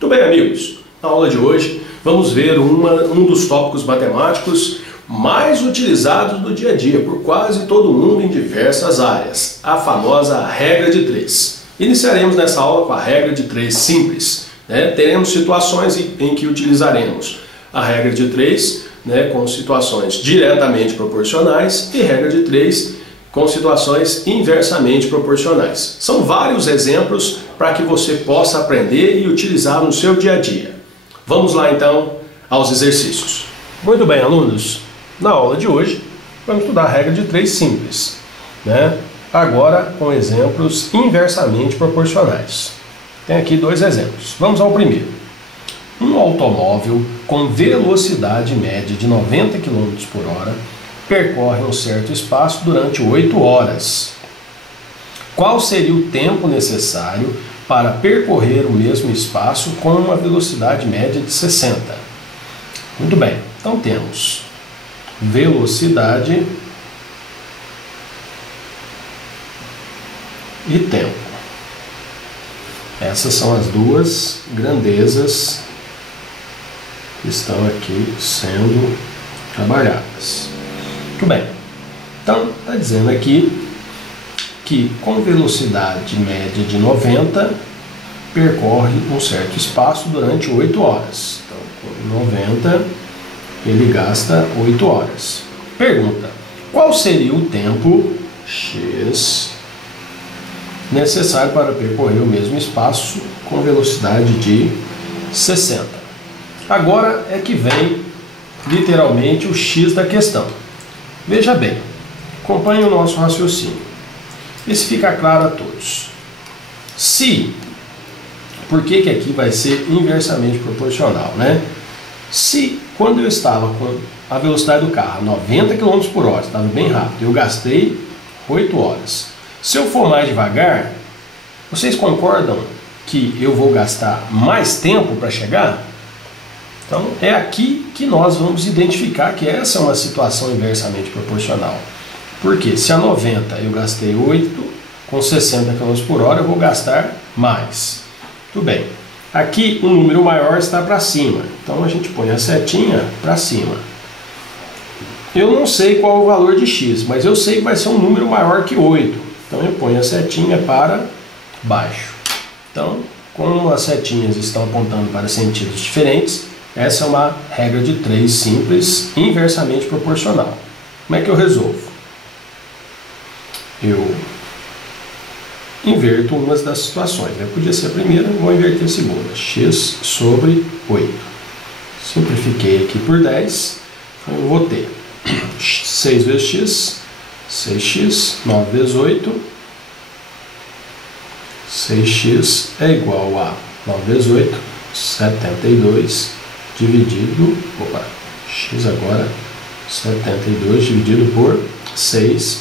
Muito bem, amigos. Na aula de hoje vamos ver um dos tópicos matemáticos mais utilizados do dia a dia por quase todo mundo em diversas áreas, a famosa regra de 3. Iniciaremos nessa aula com a regra de 3 simples. Teremos situações em que utilizaremos a regra de 3 com situações diretamente proporcionais e regra de 3 com situações inversamente proporcionais. São vários exemplos para que você possa aprender e utilizar no seu dia a dia. Vamos lá então aos exercícios. Muito bem, alunos, na aula de hoje vamos estudar a regra de 3 simples, agora com exemplos inversamente proporcionais. Tem aqui 2 exemplos. Vamos ao primeiro. Um automóvel com velocidade média de 90 km por hora percorre um certo espaço durante 8 horas. Qual seria o tempo necessário para percorrer o mesmo espaço com uma velocidade média de 60? Muito bem, então temos velocidade e tempo. Essas são as duas grandezas que estão aqui sendo trabalhadas. Muito bem, então está dizendo aqui que com velocidade média de 90 percorre um certo espaço durante 8 horas. Então com 90 ele gasta 8 horas. Pergunta, qual seria o tempo x necessário para percorrer o mesmo espaço com velocidade de 60? Agora é que vem literalmente o x da questão. Veja bem, acompanhe o nosso raciocínio. Isso fica claro a todos. Por que aqui vai ser inversamente proporcional, Se quando eu estava com a velocidade do carro 90 km por hora, estava bem rápido, eu gastei 8 horas. Se eu for mais devagar, vocês concordam que eu vou gastar mais tempo para chegar? Então é aqui que nós vamos identificar que essa é uma situação inversamente proporcional. Porque se a 90 eu gastei 8, com 60 km por hora eu vou gastar mais. Tudo bem. Aqui o número maior está para cima, então a gente põe a setinha para cima. Eu não sei qual é o valor de x, mas eu sei que vai ser um número maior que 8. Então eu ponho a setinha para baixo. Então, como as setinhas estão apontando para sentidos diferentes, essa é uma regra de 3 simples, inversamente proporcional. Como é que eu resolvo? Eu inverto umas das situações. Podia ser a primeira, vou inverter a segunda. X sobre 8. Simplifiquei aqui por 10. Então eu vou ter 6 vezes x, 6x, 9 vezes 8. 6x é igual a 9 vezes 8, 72. Dividido, x agora, 72 dividido por 6,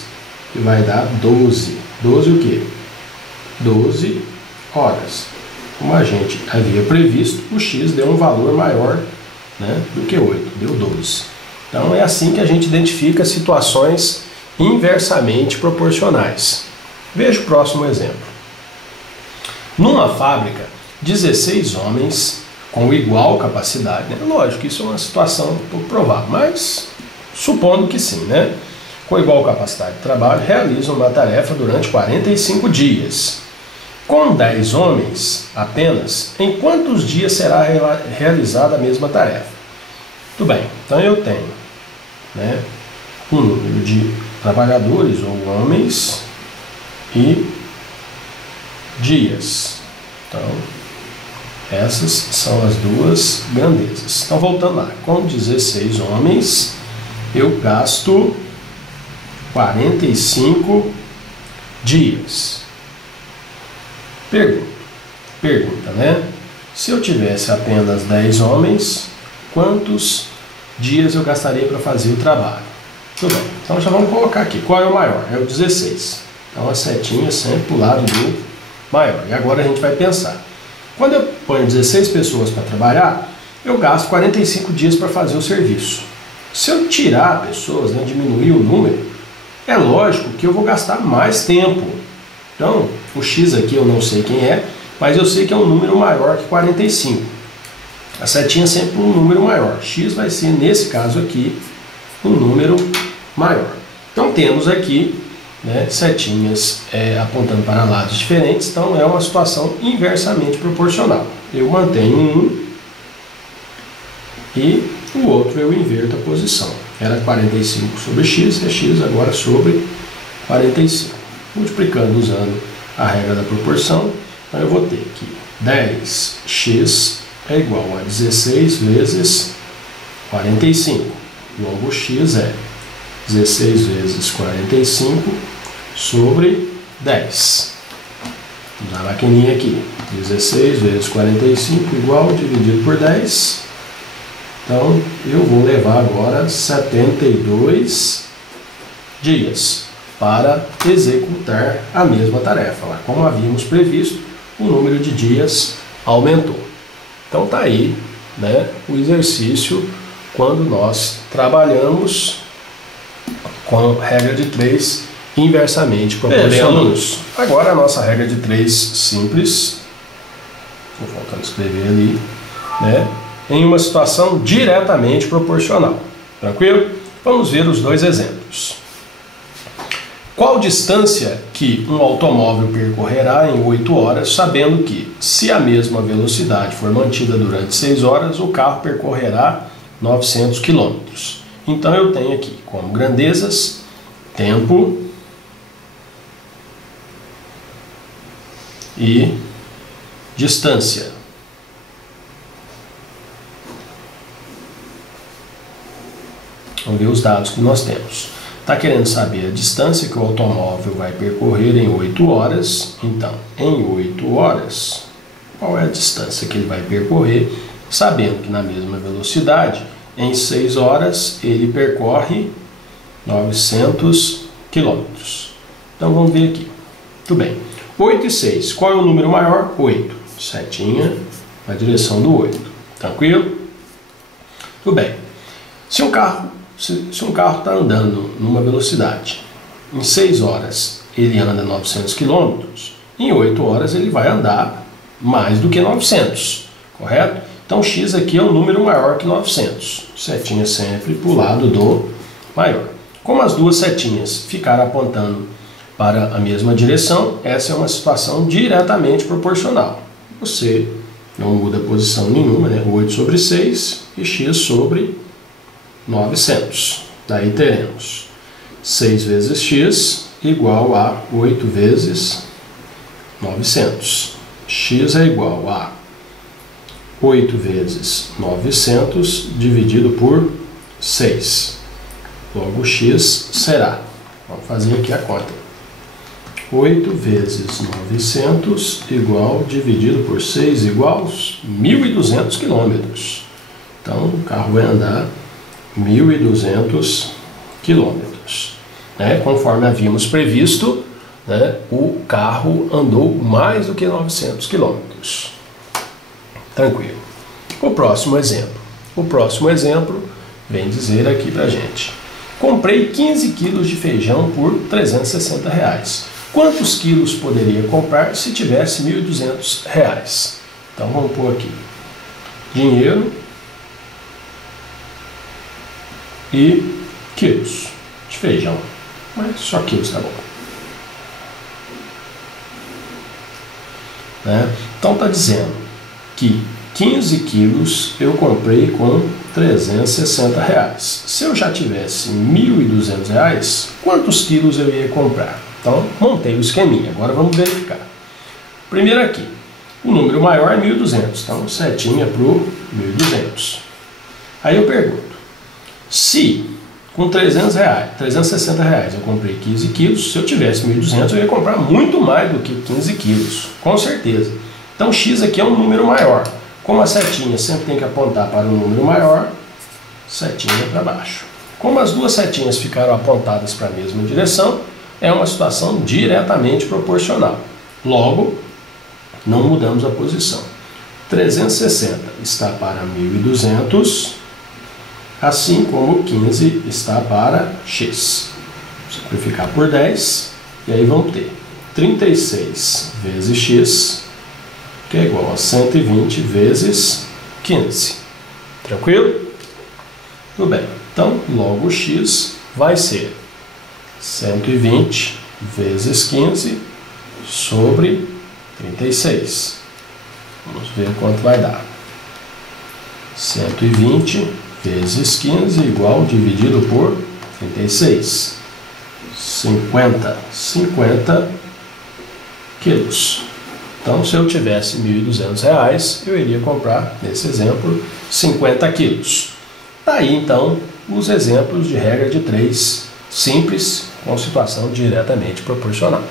que vai dar 12. 12 o quê? 12 horas. Como a gente havia previsto, o x deu um valor maior do que 8, deu 12. Então é assim que a gente identifica situações inversamente proporcionais. Veja o próximo exemplo. Numa fábrica, 16 homens com igual capacidade, lógico que isso é uma situação um pouco provável, mas supondo que sim, com igual capacidade de trabalho, realizam uma tarefa durante 45 dias. Com 10 homens apenas, em quantos dias será realizada a mesma tarefa? Tudo bem, então eu tenho um número de trabalhadores ou homens e dias. Então, essas são as duas grandezas. Então, voltando lá, com 16 homens, eu gasto 45 dias. Pergunta, se eu tivesse apenas 10 homens, quantos dias eu gastaria para fazer o trabalho? Tudo bem, então já vamos colocar aqui, qual é o maior? É o 16. Então, a setinha sempre para o lado do maior. E agora a gente vai pensar. Quando eu ponho 16 pessoas para trabalhar, eu gasto 45 dias para fazer o serviço. Se eu tirar pessoas, diminuir o número, é lógico que eu vou gastar mais tempo. Então, o x aqui eu não sei quem é, mas eu sei que é um número maior que 45. A setinha é sempre um número maior. X vai ser, nesse caso aqui, um número maior. Então temos aqui, né, setinhas apontando para lados diferentes, então é uma situação inversamente proporcional. Eu mantenho um e o outro eu inverto a posição. Era 45 sobre x, é x agora sobre 45. Multiplicando usando a regra da proporção, então eu vou ter que 10x é igual a 16 vezes 45. Logo, x é 16 vezes 45 sobre 10. Vamos usar a maquininha aqui. 16 vezes 45 igual dividido por 10. Então, eu vou levar agora 72 dias para executar a mesma tarefa. Lá, como havíamos previsto, o número de dias aumentou. Então está aí, né, o exercício quando nós trabalhamos com a regra de 3 inversamente proporcionais. Agora a nossa regra de 3 simples, vou faltando escrever ali, né, em uma situação diretamente proporcional. Tranquilo? Vamos ver os dois exemplos. Qual distância que um automóvel percorrerá em 8 horas, sabendo que, se a mesma velocidade for mantida durante 6 horas, o carro percorrerá 900 km. Então eu tenho aqui como grandezas, tempo e distância. Vamos ver os dados que nós temos. Está querendo saber a distância que o automóvel vai percorrer em 8 horas. Então, em 8 horas, qual é a distância que ele vai percorrer? Sabendo que na mesma velocidade, em 6 horas, ele percorre 900 km. Então, vamos ver aqui. Tudo bem. 8 e 6. Qual é o número maior? 8. Setinha na direção do 8. Tranquilo? Tudo bem. Se um carro está andando numa velocidade, em 6 horas ele anda 900 km, em 8 horas ele vai andar mais do que 900, correto? Então x aqui é um número maior que 900, setinha sempre para o lado do maior. Como as duas setinhas ficaram apontando para a mesma direção, essa é uma situação diretamente proporcional. Você não muda posição nenhuma, né? 8 sobre 6 e x sobre 900. Daí teremos 6 vezes x igual a 8 vezes 900. X é igual a 8 vezes 900 dividido por 6. Logo, x será, vamos fazer aqui a conta, 8 vezes 900 igual dividido por 6 igual 1.200 km. Então, o carro vai andar 1.200 quilômetros. Né? Conforme havíamos previsto, né, o carro andou mais do que 900 quilômetros. Tranquilo. O próximo exemplo. O próximo exemplo vem dizer aqui pra gente. Comprei 15 quilos de feijão por R$360. Quantos quilos poderia comprar se tivesse R$1.200? Então vamos pôr aqui. Dinheiro e quilos de feijão, mas só quilos tá bom, né? Então tá dizendo que 15 quilos eu comprei com R$360. Se eu já tivesse R$1.200, quantos quilos eu ia comprar? Então montei o esqueminha, agora vamos verificar. Primeiro aqui, o número maior é 1.200, então setinha para o 1.200. Aí eu pergunto, se com R$360 eu comprei 15 quilos, se eu tivesse 1.200 eu ia comprar muito mais do que 15 quilos, com certeza. Então x aqui é um número maior. Como a setinha sempre tem que apontar para um número maior, setinha para baixo. Como as duas setinhas ficaram apontadas para a mesma direção, é uma situação diretamente proporcional. Logo, não mudamos a posição. 360 está para 1.200, assim como 15 está para x. Simplificar por 10, e aí vamos ter 36 vezes x que é igual a 120 vezes 15. Tranquilo? Tudo bem. Então, logo x vai ser 120 vezes 15 sobre 36. Vamos ver quanto vai dar. 120 vezes 15 igual dividido por 36. 50 quilos. Então, se eu tivesse R$ 1.200, eu iria comprar, nesse exemplo, 50 quilos. Daí, então, os exemplos de regra de 3 simples com situação diretamente proporcional.